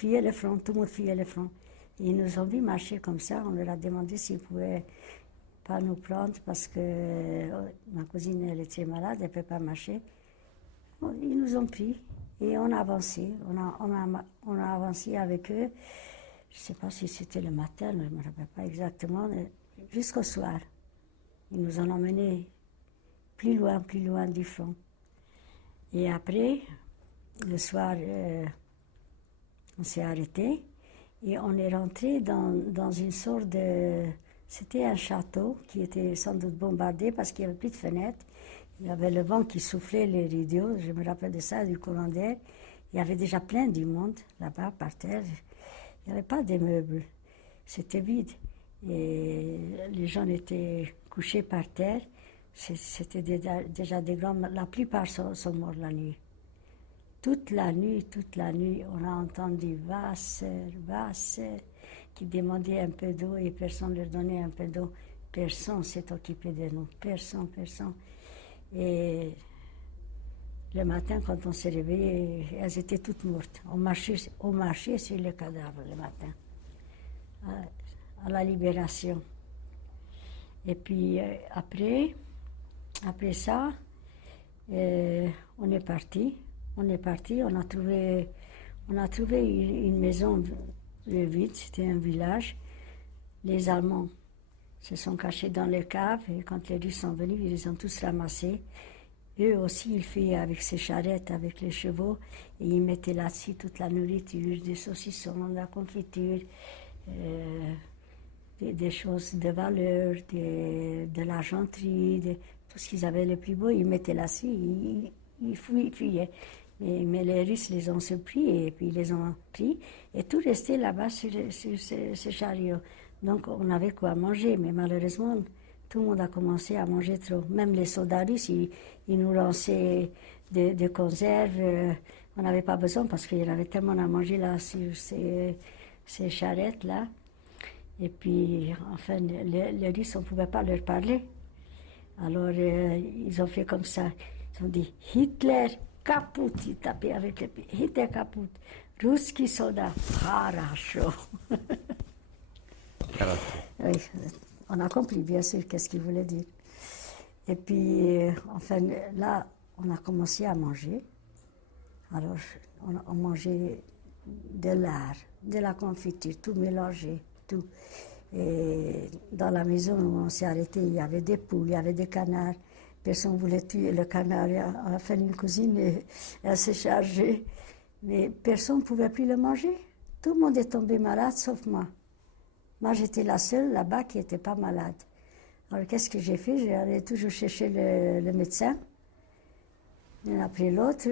fuyait le front, tout le monde fuyait le front. Et ils nous ont vu marcher comme ça, on leur a demandé s'ils pouvaient pas nous prendre parce que ma cousine, elle était malade, elle ne peut pas marcher. Bon, ils nous ont pris et on a avancé, on a avancé avec eux. Je ne sais pas si c'était le matin, je ne me rappelle pas exactement, jusqu'au soir. Ils nous ont emmenés plus loin du front. Et après, le soir, on s'est arrêté et on est rentré dans une sorte de... C'était un château qui était sans doute bombardé parce qu'il n'y avait plus de fenêtres. Il y avait le vent qui soufflait les rideaux, je me rappelle de ça, du courant d'air. Il y avait déjà plein du monde là-bas, par terre. Il n'y avait pas de meubles. C'était vide. Et les gens étaient couchés par terre. C'était déjà des grands... La plupart sont morts la nuit. Toute la nuit, on a entendu Vasseur, qui demandait un peu d'eau et personne ne leur donnait un peu d'eau. Personne s'est occupé de nous. Personne. Et le matin, quand on s'est réveillé, elles étaient toutes mortes. On marchait sur les cadavres le matin, à la libération. Et puis après ça, on est parti, on a trouvé une maison vide, c'était un village. Les Allemands se sont cachés dans les caves et quand les Russes sont venus, ils les ont tous ramassés. Eux aussi, ils fuyaient avec ces charrettes, avec les chevaux, et ils mettaient là-dessus toute la nourriture, des saucissons, de la confiture, des choses de valeur, de l'argenterie, tout ce qu'ils avaient le plus beau, ils mettaient là-dessus, ils fuyaient. Mais les Russes les ont surpris et puis ils les ont pris et tout restait là-bas sur ces chariots. Donc on avait quoi manger, mais malheureusement tout le monde a commencé à manger trop. Même les soldats russes, ils nous lançaient des conserves. On n'avait pas besoin parce qu'il y en avait tellement à manger là sur ces charrettes là. Et puis enfin les Russes, on ne pouvait pas leur parler. Alors ils ont fait comme ça. Ils ont dit Hitler Kaput, il tapait avec les pieds. Hitler kaput. Русский soldat, хорошо. Oui, on a compris bien sûr qu'est-ce qu'il voulait dire. Et puis, enfin, là, on a commencé à manger. Alors, on mangeait de l'art, de la confiture, tout mélangé, tout. Et dans la maison où on s'est arrêté, il y avait des poules, il y avait des canards. Personne ne voulait tuer le canard. On a fait une cousine et elle s'est chargée. Mais personne ne pouvait plus le manger. Tout le monde est tombé malade, sauf moi. Moi, j'étais la seule là-bas qui n'était pas malade. Alors, qu'est-ce que j'ai fait? J'allais toujours chercher le médecin. L'un après l'autre.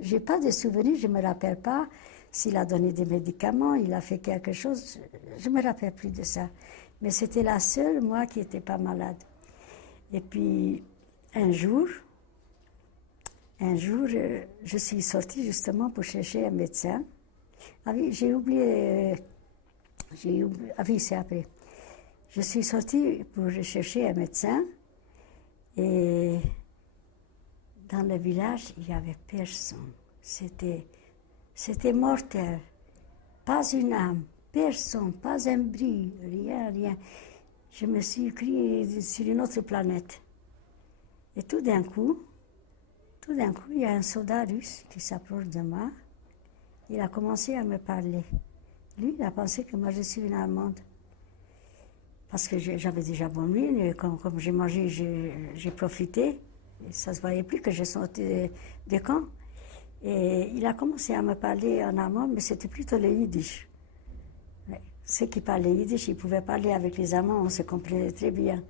J'ai pas de souvenirs, je ne me rappelle pas s'il a donné des médicaments, il a fait quelque chose. Je ne me rappelle plus de ça. Mais c'était la seule, moi, qui n'était pas malade. Et puis, un jour, je suis sortie justement pour chercher un médecin. Ah oui, j'ai oublié, ah oui, c'est après. Je suis sortie pour chercher un médecin et dans le village, il n'y avait personne. C'était mortel. Pas une âme, personne, pas un bruit, rien. Je me suis criée sur une autre planète. Et tout d'un coup, il y a un soldat russe qui s'approche de moi. Il a commencé à me parler. Lui, il a pensé que moi, je suis une Allemande. Parce que j'avais déjà vomi, comme j'ai mangé, j'ai profité. Et ça ne se voyait plus que j'ai sorti des camps. Et il a commencé à me parler en allemand, mais c'était plutôt le yiddish. Ceux qui parlaient yiddish, ils pouvaient parler avec les Allemands, on se comprenait très bien.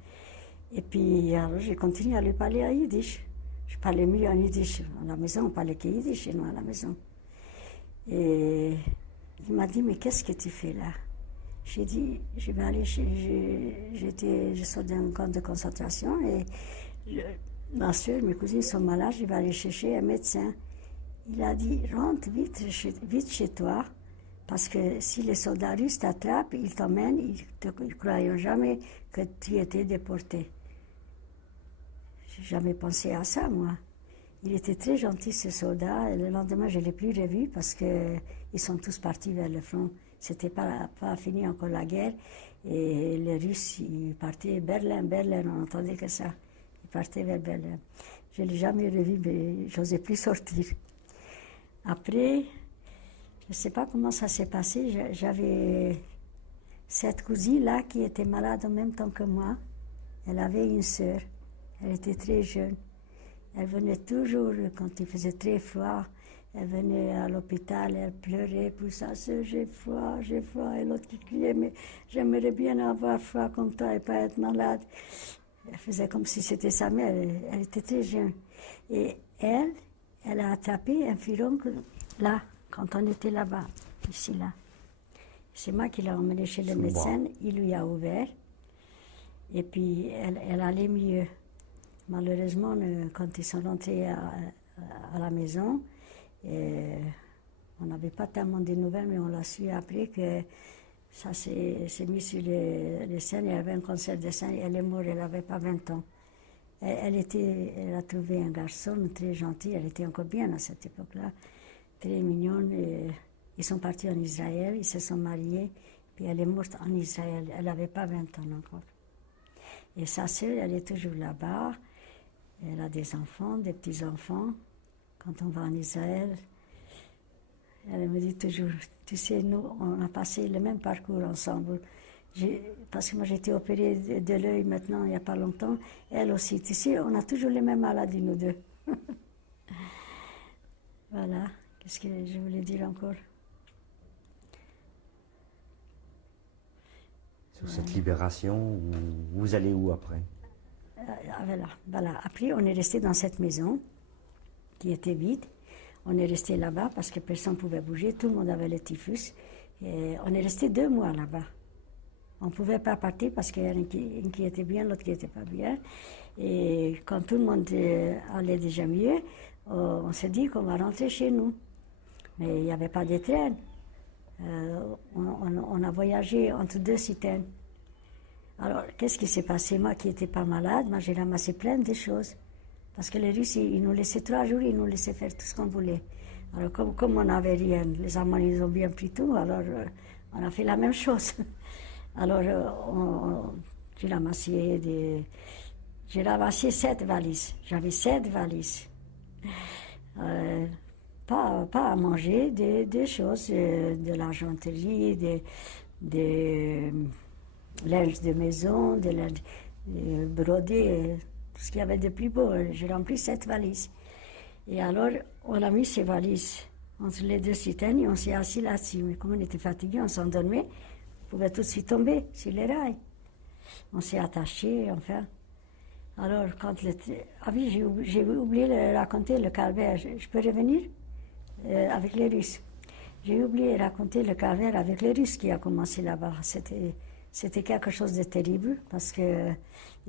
Et puis, alors, j'ai continué à lui parler en yiddish. Je parlais mieux en yiddish. À la maison, on parlait que yiddish chez nous, à la maison. Et il m'a dit, mais qu'est-ce que tu fais là? J'ai dit, je vais aller je sors d'un camp de concentration et ma soeur, mes cousines sont malades, je vais aller chercher un médecin. Il a dit, rentre vite chez toi, parce que si les soldats russes t'attrapent, ils t'emmènent, ils ne croiront jamais que tu étais déporté. J'ai jamais pensé à ça, moi. Il était très gentil, ce soldat, et le lendemain, je ne l'ai plus revu parce qu'il ils sont tous partis vers le front. C'était pas fini encore la guerre. Et les Russes, ils partaient Berlin, on n'entendait que ça. Ils partaient vers Berlin. Je ne l'ai jamais revu, mais je n'osais plus sortir. Après, je ne sais pas comment ça s'est passé. J'avais cette cousine-là qui était malade en même temps que moi. Elle avait une sœur. Elle était très jeune. Elle venait toujours, quand il faisait très froid, elle venait à l'hôpital, elle pleurait pour sa sœur, j'ai froid, et l'autre qui criait, mais j'aimerais bien avoir froid comme toi et pas être malade. Elle faisait comme si c'était sa mère, elle était très jeune. Et elle a attrapé un furoncle là, quand on était là-bas, ici, là. C'est moi qui l'ai emmené chez le médecin, il lui a ouvert, et puis elle allait mieux. Malheureusement, quand ils sont rentrés à la maison, on n'avait pas tellement de nouvelles, mais on l'a su après que ça s'est mis sur les seins. Elle avait un cancer de sein, elle est morte, elle n'avait pas 20 ans. Elle a trouvé un garçon très gentil, elle était encore bien à cette époque-là, très mignonne. Ils sont partis en Israël, ils se sont mariés, puis elle est morte en Israël. Elle n'avait pas 20 ans encore. Et sa sœur, elle est toujours là-bas. Elle a des enfants, des petits-enfants. Quand on va en Israël, elle me dit toujours, tu sais, nous, on a passé le même parcours ensemble. Parce que moi, j'ai été opérée de l'œil maintenant, il n'y a pas longtemps. Elle aussi, tu sais, on a toujours les mêmes maladies, nous deux. Voilà, qu'est-ce que je voulais dire encore? Sur cette libération, vous allez où après? Voilà. Après, on est resté dans cette maison qui était vide. On est resté là-bas parce que personne ne pouvait bouger. Tout le monde avait le typhus. Et on est resté 2 mois là-bas. On ne pouvait pas partir parce qu'il y en a un qui était bien, l'autre qui n'était pas bien. Et quand tout le monde allait déjà mieux, on s'est dit qu'on va rentrer chez nous. Mais il n'y avait pas de train. On a voyagé entre 2 citernes. Alors, qu'est-ce qui s'est passé? Moi qui n'étais pas malade, moi j'ai ramassé plein de choses. Parce que les Russes, ils nous laissaient 3 jours, ils nous laissaient faire tout ce qu'on voulait. Alors, comme on n'avait rien, les Allemands, ils ont bien pris tout, alors on a fait la même chose. Alors, j'ai ramassé 7 valises. J'avais 7 valises. Pas à manger, des choses, de l'argenterie, des linge de maison, des linge brodé, tout ce qu'il y avait de plus beau. J'ai rempli 7 valises. Et alors, on a mis ces valises entre les 2 citernes et on s'est assis là-dessus. Mais comme on était fatigué, on s'endormait, on pouvait tout de suite tomber sur les rails. On s'est attachés, enfin. Alors, ah oui, j'ai oublié de raconter le calvaire. Je peux revenir avec les Russes. J'ai oublié de raconter le calvaire avec les Russes qui a commencé là-bas. C'était quelque chose de terrible parce qu'ils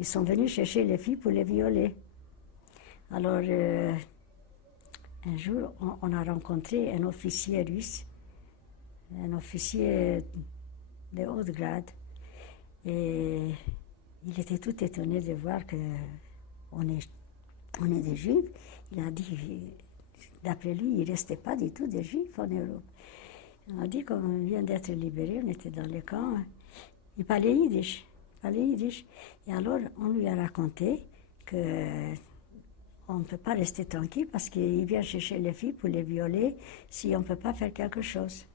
sont venus chercher les filles pour les violer. Alors, un jour, on a rencontré un officier russe, un officier de haut grade. Et il était tout étonné de voir qu'on est des Juifs. Il a dit, d'après lui, il ne restait pas du tout des Juifs en Europe. On a dit qu'on vient d'être libérés, on était dans les camps. Il parlait yiddish. Et alors, on lui a raconté qu'on ne peut pas rester tranquille parce qu'il vient chercher les filles pour les violer si on ne peut pas faire quelque chose.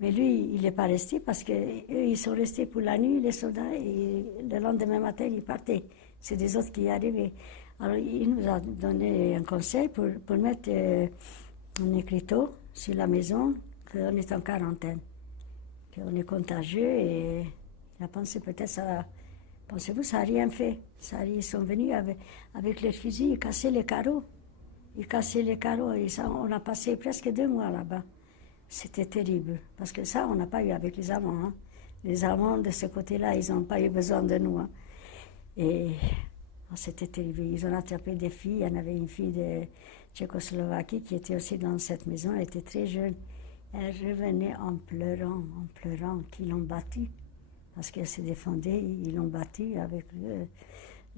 Mais lui, il n'est pas resté parce qu'eux, ils sont restés pour la nuit, les soldats, et le lendemain matin, ils partaient. C'est des autres qui y arrivaient. Alors, il nous a donné un conseil pour mettre un écriteau sur la maison qu'on est en quarantaine, qu'on est contagieux et il a pensé peut-être ça. Pensez-vous, ça n'a rien fait. Ils sont venus avec leurs fusils, ils cassaient les carreaux. Ils cassaient les carreaux et ça, on a passé presque 2 mois là-bas. C'était terrible, parce que ça, on n'a pas eu avec les Allemands. Hein. Les Allemands, de ce côté-là, ils n'ont pas eu besoin de nous. Hein. Et c'était terrible. Ils ont attrapé des filles. Il y en avait une fille de Tchécoslovaquie qui était aussi dans cette maison. Elle était très jeune. Elle revenait en pleurant qu'ils l'ont battue. Parce qu'elle se défendait, ils l'ont battue avec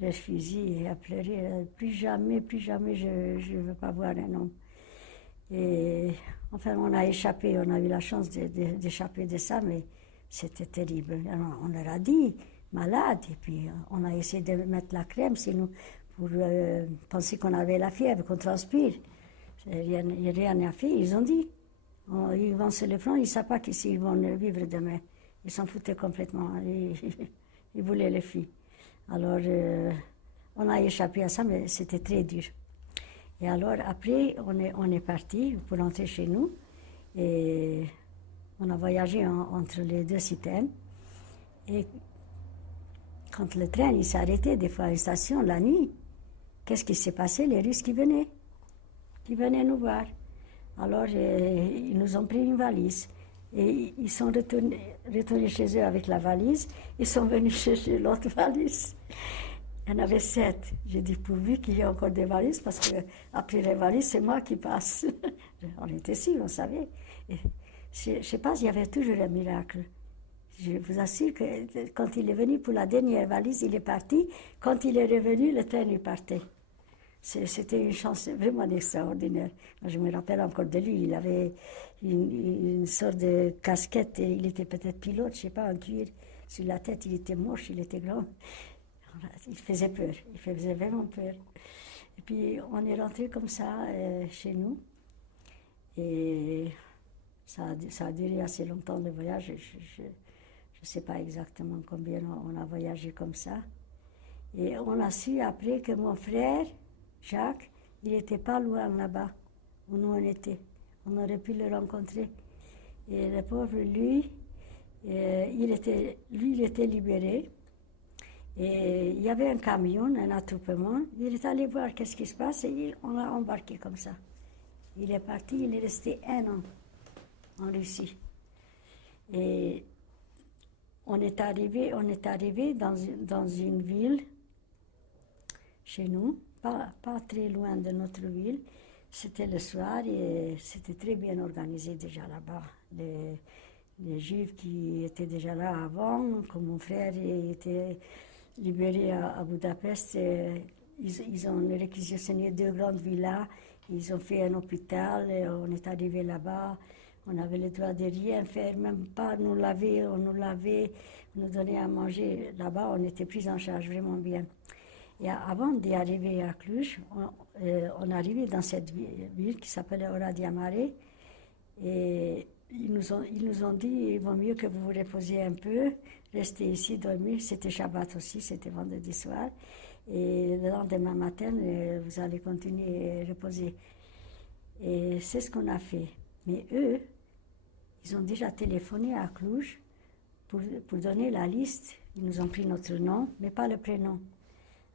leurs fusils et elle pleurait. Plus jamais, je ne veux pas voir un homme. Et enfin, on a échappé, on a eu la chance d'échapper de ça, mais c'était terrible. Alors, on leur a dit, malade, et puis on a essayé de mettre la crème sinon, pour penser qu'on avait la fièvre, qu'on transpire. Rien n'a fait, ils ont dit. Ils vont se le front, ils ne savent pas qu'ici ils vont vivre demain. Ils s'en foutaient complètement. Ils voulaient les filles. Alors, on a échappé à ça, mais c'était très dur. Et alors, après, on est parti pour rentrer chez nous. Et on a voyagé entre les deux citernes. Et quand le train il s'est arrêté, des fois à une station, la nuit, qu'est-ce qui s'est passé? Les Russes qui venaient nous voir. Alors, ils nous ont pris une valise. Et ils sont retournés chez eux avec la valise. Ils sont venus chercher l'autre valise. Il y en avait 7. J'ai dit, pourvu qu'il y ait encore des valises, parce qu'après les valises, c'est moi qui passe. On était sûrs, on savait. Et je ne sais pas, il y avait toujours un miracle. Je vous assure que quand il est venu pour la dernière valise, il est parti. Quand il est revenu, le train est parti. C'était une chance vraiment extraordinaire. Je me rappelle encore de lui. Il avait une sorte de casquette. Et il était peut-être pilote, je ne sais pas, en cuir. Sur la tête, il était moche, il était grand. Il faisait peur. Il faisait vraiment peur. Et puis, on est rentré comme ça chez nous. Et ça a duré assez longtemps, le voyage. Je ne sais pas exactement combien on a voyagé comme ça. Et on a su après que mon frère, Jacques, il n'était pas loin là-bas, où nous on était. On aurait pu le rencontrer. Et le pauvre, lui, il était libéré. Et il y avait un camion, un attroupement. Il est allé voir qu'est-ce qui se passe et on l'a embarqué comme ça. Il est parti, il est resté 1 an en Russie. Et on est arrivé dans une ville, chez nous, pas très loin de notre ville. C'était le soir et c'était très bien organisé déjà là-bas. Les Juifs qui étaient déjà là avant, comme mon frère était libéré à Budapest, ils ont réquisitionné 2 grandes villas, ils ont fait un hôpital, on est arrivé là-bas, on avait le droit de rien faire, même pas nous laver, on nous donnait à manger. Là-bas, on était pris en charge vraiment bien. Et avant d'y arriver à Cluj, on arrivait dans cette ville qui s'appelait Oradea Mare. Et ils nous ont dit, il vaut mieux que vous vous reposiez un peu, restez ici, dormir. C'était Shabbat aussi, c'était vendredi soir. Et le lendemain matin, vous allez continuer à reposer. Et c'est ce qu'on a fait. Mais eux, ils ont déjà téléphoné à Cluj pour donner la liste. Ils nous ont pris notre nom, mais pas le prénom.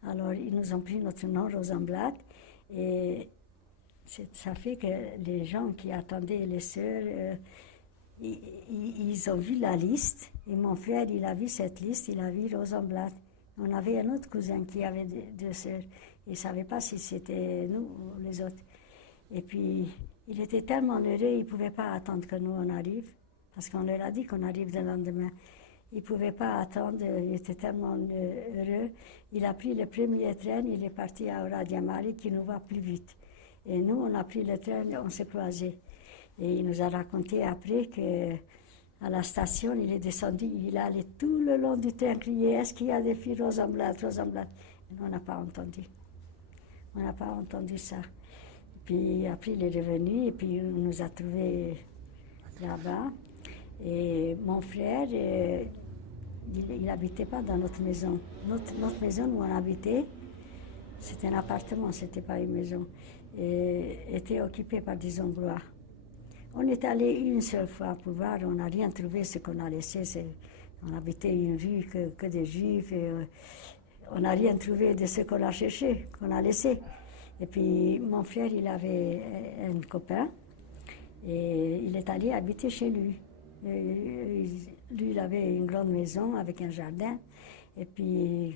Alors, ils nous ont pris notre nom, Rosenblatt, et ça fait que les gens qui attendaient les sœurs, ils ont vu la liste, et mon frère, il a vu cette liste, il a vu Rosenblatt. On avait un autre cousin qui avait 2 sœurs, il ne savait pas si c'était nous ou les autres. Et puis, il était tellement heureux, il ne pouvait pas attendre que nous on arrive, parce qu'on leur a dit qu'on arrive le lendemain. Il ne pouvait pas attendre, il était tellement heureux. Il a pris le premier train, il est parti à Oradea Mare qui nous va plus vite. Et nous, on a pris le train, on s'est croisés. Et il nous a raconté après qu'à la station, il est descendu, il allait tout le long du train crier, est-ce qu'il y a des filles Rosenblatt, Rosenblatt? Et nous, on n'a pas entendu. On n'a pas entendu ça. Et puis après, il est revenu et puis il nous a trouvés là-bas. Et mon frère, il n'habitait pas dans notre maison. Notre maison où on habitait, c'était un appartement, ce n'était pas une maison, et était occupée par des Hongrois. On est allé une seule fois pour voir, on n'a rien trouvé, ce qu'on a laissé. On habitait une rue que des Juifs, et on n'a rien trouvé de ce qu'on a cherché, qu'on a laissé. Et puis mon frère, il avait un copain, et il est allé habiter chez lui. Lui, il avait une grande maison avec un jardin. Et puis,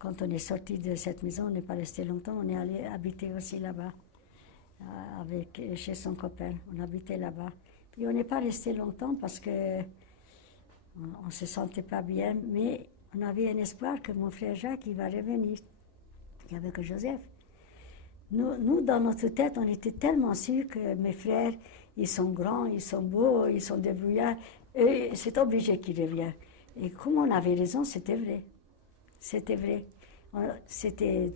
quand on est sorti de cette maison, on n'est pas resté longtemps, on est allé habiter aussi là-bas, chez son copain. On habitait là-bas. Puis, on n'est pas resté longtemps parce qu'on ne se sentait pas bien, mais on avait un espoir que mon frère Jacques, il va revenir. Il n'y avait que Joseph. Nous, dans notre tête, on était tellement sûrs que mes frères, ils sont grands, ils sont beaux, ils sont débrouillards, et c'est obligé qu'ils reviennent. Et comme on avait raison, c'était vrai. C'était vrai. C'était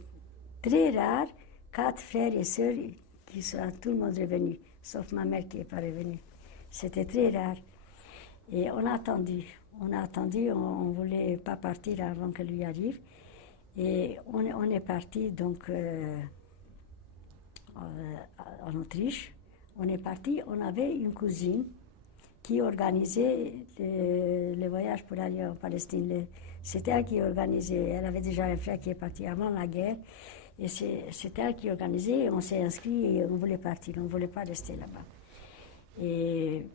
très rare, 4 frères et sœurs qui sont tout le monde revenu, sauf ma mère qui n'est pas revenue. C'était très rare. Et on a attendu. On ne voulait pas partir avant que lui arrive. Et on est parti donc en Autriche. On est parti, on avait une cousine qui organisait le voyage pour aller en Palestine. C'est elle qui organisait. Elle avait déjà un frère qui est parti avant la guerre. Et c'est elle qui organisait. On s'est inscrit et on voulait partir. On ne voulait pas rester là-bas. Et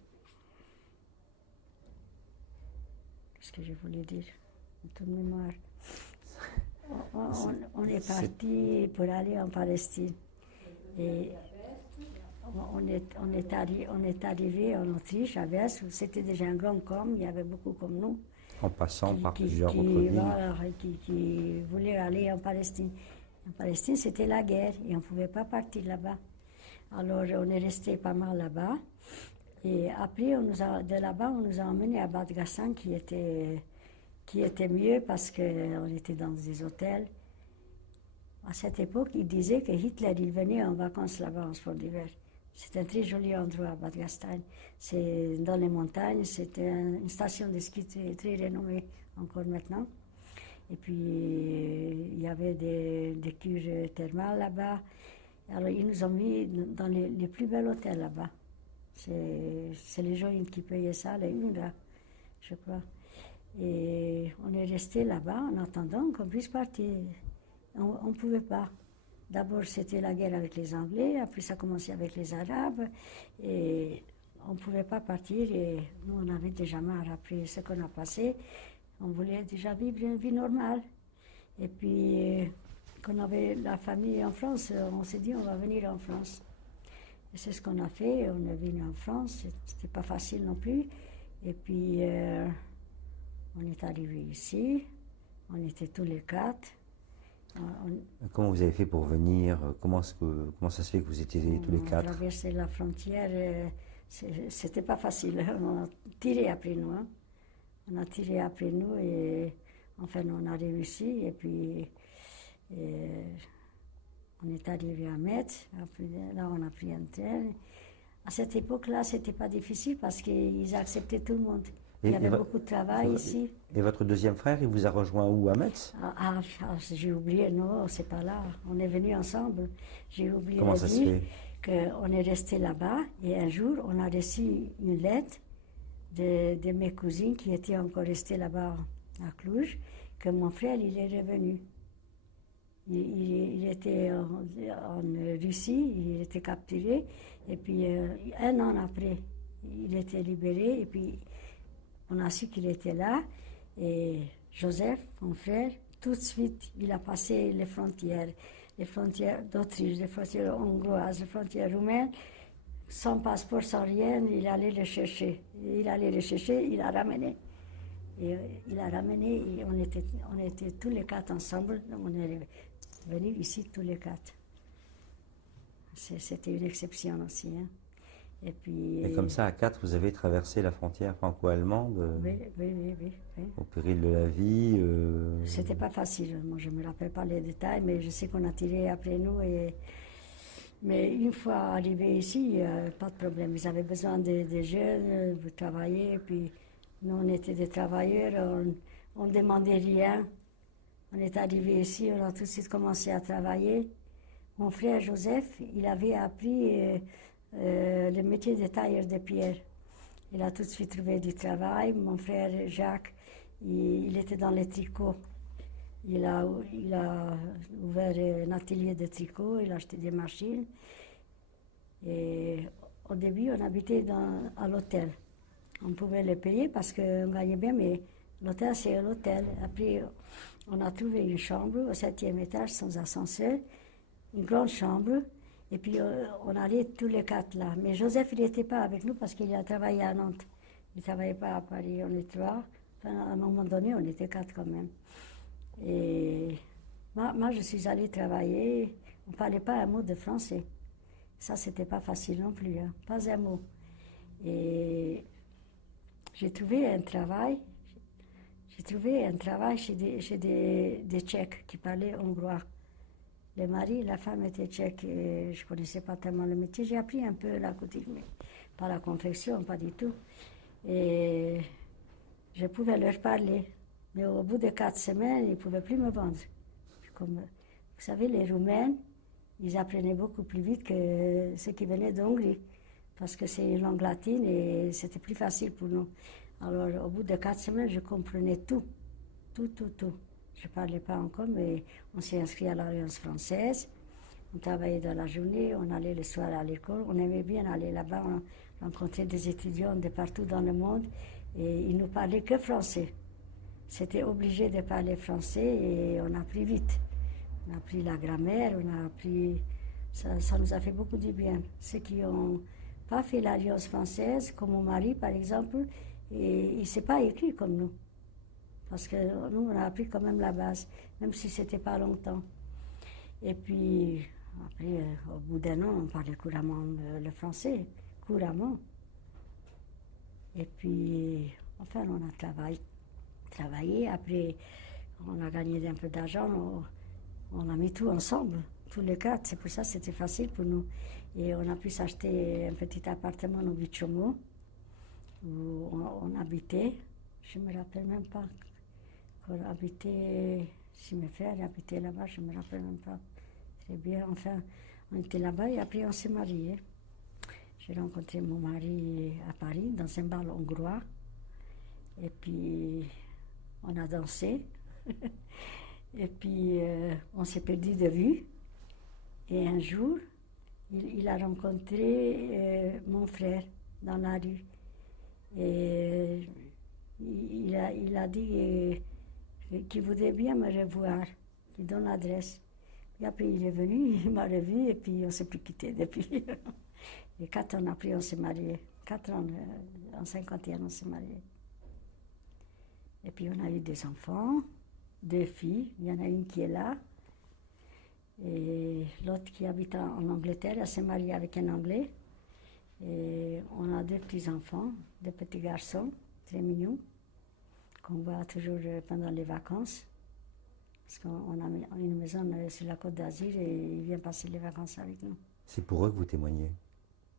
qu'est-ce que je voulais dire? Toute mémoire. On est parti pour aller en Palestine. Et on est arrivé en Autriche, à Wels, où c'était déjà un grand camp, il y avait beaucoup comme nous. En passant par plusieurs autres villes. Voilà, qui voulaient aller en Palestine. En Palestine, c'était la guerre et on ne pouvait pas partir là-bas. Alors on est resté pas mal là-bas. Et après, de là-bas, on nous a emmenés à Bad Gassam, qui était mieux parce qu'on était dans des hôtels. À cette époque, ils disaient que Hitler il venait en vacances là-bas en sport d'hiver. C'est un très joli endroit, Bad Gastein. C'est dans les montagnes, c'est une station de ski très renommée encore maintenant. Et puis, il y avait des cures thermales là-bas. Alors, ils nous ont mis dans les plus bels hôtels là-bas. C'est les gens qui payaient ça, les UNRWA, je crois. Et on est resté là-bas en attendant qu'on puisse partir. On ne pouvait pas. D'abord, c'était la guerre avec les Anglais, après ça a commencé avec les Arabes, et on ne pouvait pas partir, et nous, on avait déjà marre après ce qu'on a passé. On voulait déjà vivre une vie normale. Et puis, quand on avait la famille en France, on s'est dit, on va venir en France. Et c'est ce qu'on a fait, on est venu en France, c'était pas facile non plus. Et puis, on est arrivé ici, on était tous les 4. Comment vous avez fait pour venir? Comment ça se fait que vous étiez tous les 4? On a traversé la frontière, c'était pas facile. On a tiré après nous. Hein. On a tiré après nous et enfin on a réussi. Et puis on est arrivé à Metz. Après, là, on a pris un train. À cette époque-là, c'était pas difficile parce qu'ils acceptaient tout le monde. Il y avait beaucoup de travail ici. Et votre deuxième frère, il vous a rejoint où, à Metz? J'ai oublié, non, c'est pas là. On est venus ensemble. J'ai oublié Comment de ça se dire fait? qu'on est resté là-bas et un jour, on a reçu une lettre de mes cousines qui étaient encore restées là-bas à Cluj, que mon frère, il est revenu. Il était en Russie, il était capturé, et puis un an après, il était libéré, et puis on a su qu'il était là, et Joseph, mon frère, tout de suite, il a passé les frontières d'Autriche, les frontières hongroises, les frontières roumaines, sans passeport, sans rien, il allait le chercher. Il allait le chercher, il l'a ramené. Et il a ramené, et on était tous les 4 ensemble, on est venus ici tous les 4. C'était une exception aussi. Hein. Et puis. Et comme ça, à 4, vous avez traversé la frontière franco-allemande Oui. au péril de la vie. C'était pas facile. Moi, je ne me rappelle pas les détails, mais je sais qu'on a tiré après nous. Mais une fois arrivés ici, pas de problème. Ils avaient besoin de jeunes pour travailler. Puis nous, on était des travailleurs, on ne demandait rien. On est arrivés ici, on a tout de suite commencé à travailler. Mon frère Joseph, il avait appris le métier de tailleur de pierre. Il a tout de suite trouvé du travail. Mon frère Jacques, il était dans les tricots. Il a ouvert un atelier de tricot, il a acheté des machines. Et au début, on habitait à l'hôtel. On pouvait le payer parce qu'on gagnait bien, mais l'hôtel, c'est l'hôtel. Après, on a trouvé une chambre au 7e étage sans ascenseur, une grande chambre. Et puis, on allait tous les 4 là. Mais Joseph, il n'était pas avec nous parce qu'il a travaillé à Nantes. Il ne travaillait pas à Paris, on est 3. Enfin, à un moment donné, on était 4 quand même. Et moi, je suis allée travailler On ne parlait pas un mot de français. Ça, c'était pas facile non plus, hein, pas un mot. Et j'ai trouvé un travail. J'ai trouvé un travail chez des Tchèques qui parlaient hongrois. Le mari, la femme était tchèque et je ne connaissais pas tellement le métier. J'ai appris un peu la couture, mais pas la confection, pas du tout. Et je pouvais leur parler. Mais au bout de 4 semaines, ils ne pouvaient plus me vendre. Comme, vous savez, les Roumains, ils apprenaient beaucoup plus vite que ceux qui venaient d'Hongrie. Parce que c'est une langue latine et c'était plus facile pour nous. Alors, au bout de 4 semaines, je comprenais tout. Tout, tout, tout. Je ne parlais pas encore, mais on s'est inscrit à l'Alliance française. On travaillait dans la journée, on allait le soir à l'école. On aimait bien aller là-bas. On rencontrait des étudiants de partout dans le monde et ils ne parlaient que français. C'était obligé de parler français et on a appris vite. On a appris la grammaire, on a appris... Ça nous a fait beaucoup du bien. Ceux qui n'ont pas fait l'Alliance française, comme mon mari par exemple, et il ne s'est pas écrit comme nous. Parce que nous, on a appris quand même la base, même si ce n'était pas longtemps. Et puis, après, au bout d'un an, on parlait couramment le français, couramment. Et puis, enfin, on a travaillé. Après, on a gagné un peu d'argent, on a mis tout ensemble, tous les quatre. C'est pour ça que c'était facile pour nous. Et on a pu s'acheter un petit appartement au Bichomo, où on habitait. Je ne me rappelle même pas. On habitait, si mes frères habitaient là-bas, je ne me rappelle même pas très bien. Enfin, on était là-bas et après on s'est mariés. J'ai rencontré mon mari à Paris, dans un bal hongrois. Et puis, on a dansé. Et puis, on s'est perdu de vue. Et un jour, il a rencontré mon frère dans la rue. Et il a dit qu'il voudrait bien me revoir, qu'il donne l'adresse. Et après, il est venu, il m'a revu, et puis on ne s'est plus quitté depuis. Et 4 ans après, on s'est mariés. 4 ans, en 51, on s'est mariés. Et puis, on a eu des enfants, 2 filles. Il y en a une qui est là. Et l'autre qui habite en Angleterre, elle s'est mariée avec un Anglais. Et on a 2 petits-enfants, 2 petits garçons, très mignons, qu'on voit toujours pendant les vacances. Parce qu'on a une maison sur la Côte d'Azur et ils viennent passer les vacances avec nous. C'est pour eux que vous témoignez?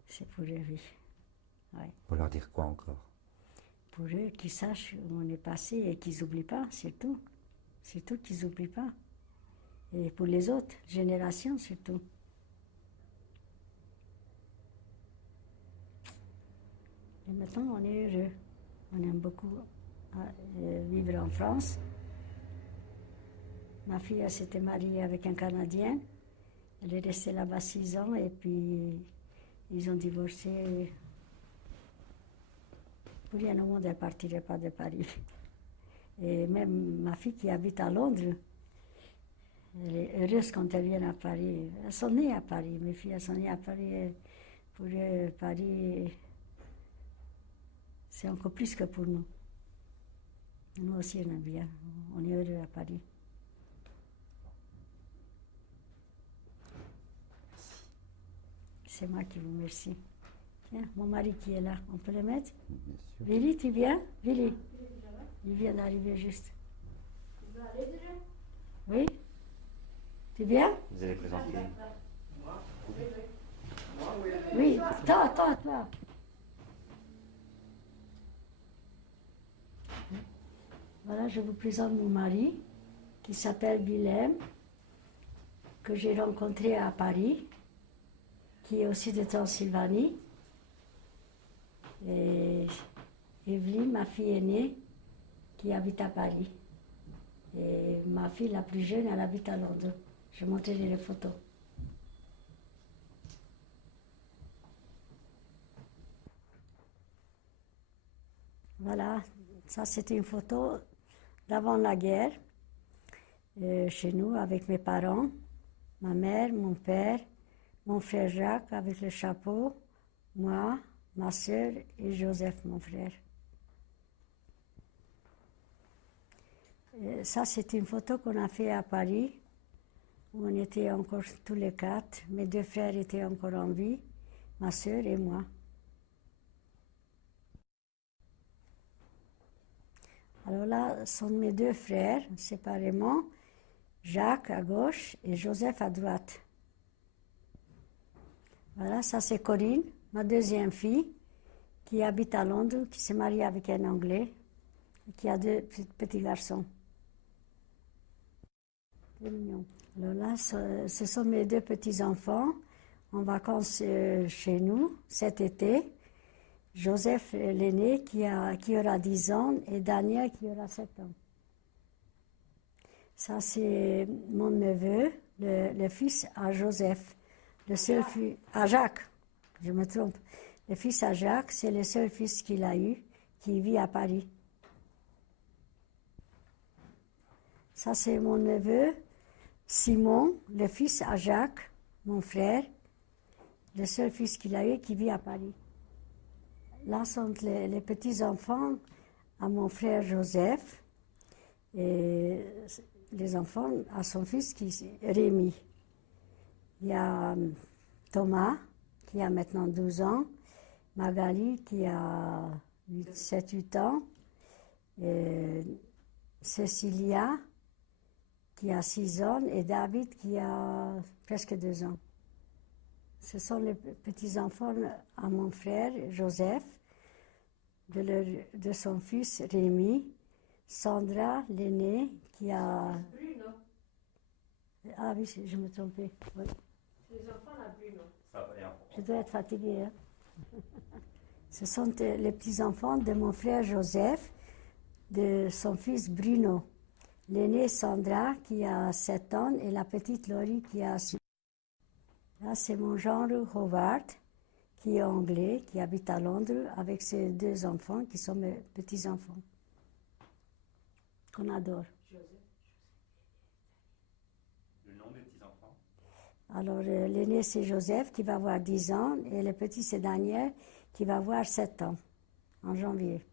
C'est pour eux, oui. Ouais. Pour leur dire quoi encore? Pour eux, qu'ils sachent où on est passé et qu'ils n'oublient pas, c'est tout. C'est tout qu'ils n'oublient pas. Et pour les autres générations, surtout. Et maintenant, on est heureux. On aime beaucoup vivre en France. Ma fille, elle s'était mariée avec un Canadien. Elle est restée là-bas 6 ans et puis ils ont divorcé. Pour rien au monde, elle ne partirait pas de Paris. Et même ma fille qui habite à Londres, elle est heureuse quand elle vient à Paris. Elles sont nées à Paris, mes filles, elles sont nées à Paris. Pour eux, Paris, c'est encore plus que pour nous. Nous aussi, on aime bien. On est heureux à Paris. C'est moi qui vous remercie. Tiens, mon mari qui est là, on peut le mettre? Bien sûr. Vili, tu viens? Vili? Il vient d'arriver juste. Tu veux aller déjà? Oui? Tu viens? Vous allez présenter? Oui, toi. Voilà, je vous présente mon mari, qui s'appelle Willem, que j'ai rencontré à Paris, qui est aussi de Transylvanie. Et Evelyne, ma fille aînée, qui habite à Paris. Et ma fille la plus jeune, elle habite à Londres. Je montrerai les photos. Voilà, ça c'était une photo d'avant la guerre, chez nous avec mes parents, ma mère, mon père, mon frère Jacques avec le chapeau, moi, ma soeur et Joseph, mon frère. Ça, c'est une photo qu'on a fait à Paris. où on était encore tous les quatre. Mes deux frères étaient encore en vie, ma sœur et moi. Alors là sont mes deux frères, séparément, Jacques à gauche et Joseph à droite. Voilà, ça c'est Corinne, ma deuxième fille, qui habite à Londres, qui s'est mariée avec un Anglais, et qui a deux petits garçons. Très mignon. Alors là, ce sont mes deux petits-enfants en vacances chez nous cet été. Joseph l'aîné qui aura 10 ans et Daniel qui aura 7 ans. Ça c'est mon neveu, le fils à Joseph, le seul fils à Jacques, je me trompe. Le fils à Jacques, c'est le seul fils qu'il a eu, qui vit à Paris. Ça c'est mon neveu, Simon, le fils à Jacques, mon frère, le seul fils qu'il a eu qui vit à Paris. Là sont les petits-enfants à mon frère Joseph et les enfants à son fils Rémi. Il y a Thomas qui a maintenant 12 ans, Magali qui a 7-8 ans, et Cécilia qui a 6 ans et David qui a presque 2 ans. Ce sont les petits-enfants à mon frère Joseph, de son fils Rémi, Sandra, l'aînée, qui a... Bruno. Ah oui, je me trompais. Oui. Les enfants à Bruno. Je dois être fatiguée. Hein? Ce sont les petits-enfants de mon frère Joseph, de son fils Bruno. L'aînée Sandra, qui a 7 ans, et la petite Laurie, qui a 6 ans. Là, c'est mon gendre Howard, qui est anglais, qui habite à Londres, avec ses 2 enfants, qui sont mes petits-enfants, qu'on adore. Le nom des petits-enfants? Alors, l'aîné, c'est Joseph, qui va avoir 10 ans, et le petit, c'est Daniel, qui va avoir 7 ans, en janvier.